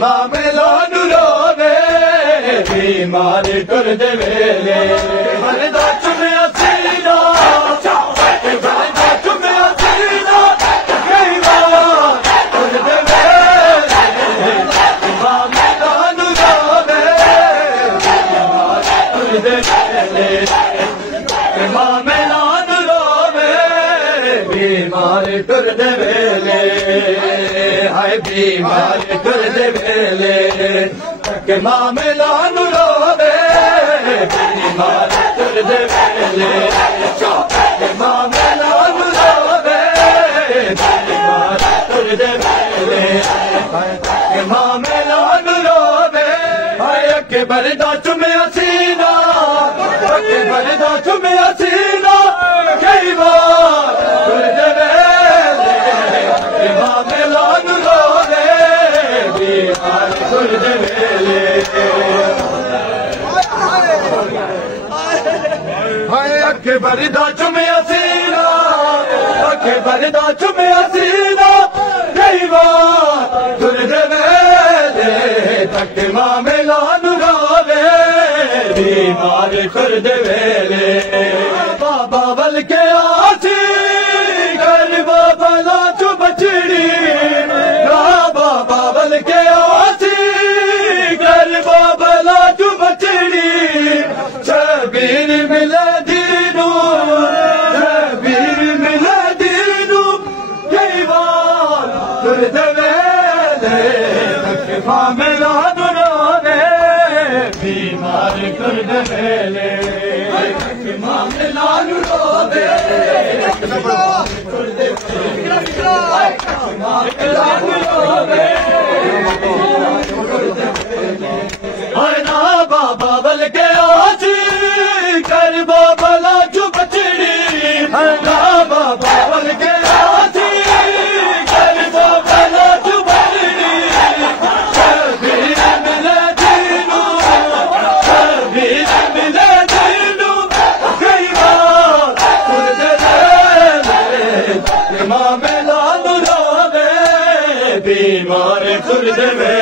मामेलोन रोवे बीमार कर दे वेले मरदा चुमिया सीना मरदा चुमिया सीना कई बार कर दे वेले मामेलोन रोवे बीमार कर दे वेले मामेलोन रोवे बीमार कर दे वेले हाय बीमार कर दे वेले के मामेलान रोवे बीमार कर दे वेले के मामेलान रोवे बीमार कर दे वेले के मामेलान रोवे हाय के बरदा चुमिया सीना के बरदा चुमिया सीना कई बार कर दे वेले के मामेलान रोवे बीमार कर दे वेले हाय अखे बरदा चुमिया सीना अखे बरदा चुमिया सीना कई बार कर दे वेले तक मामेलान रोवे बीमार कर दे वेले बाबा बल के आसी कर बाबा लाचू बचड़ी बाबा बल के आसी कर बाबा लाचू बचड़ी शबीर मिले दीनू शबीर मिले दीनू कई बार कर दे वेले मामेलान रोवे बीमार कर दे वेले मामेलान रोवे मामेलान रोवे बाबा बल के आजी कर बाबा लाचू बचड़ी बाबा बल के आजी कर बाबा लाचू बचड़ी शबीर मिले दीनू शबीर मिले दीनू कई बार कर दे वेले मामेलान रोवे बीमार कर दे वेले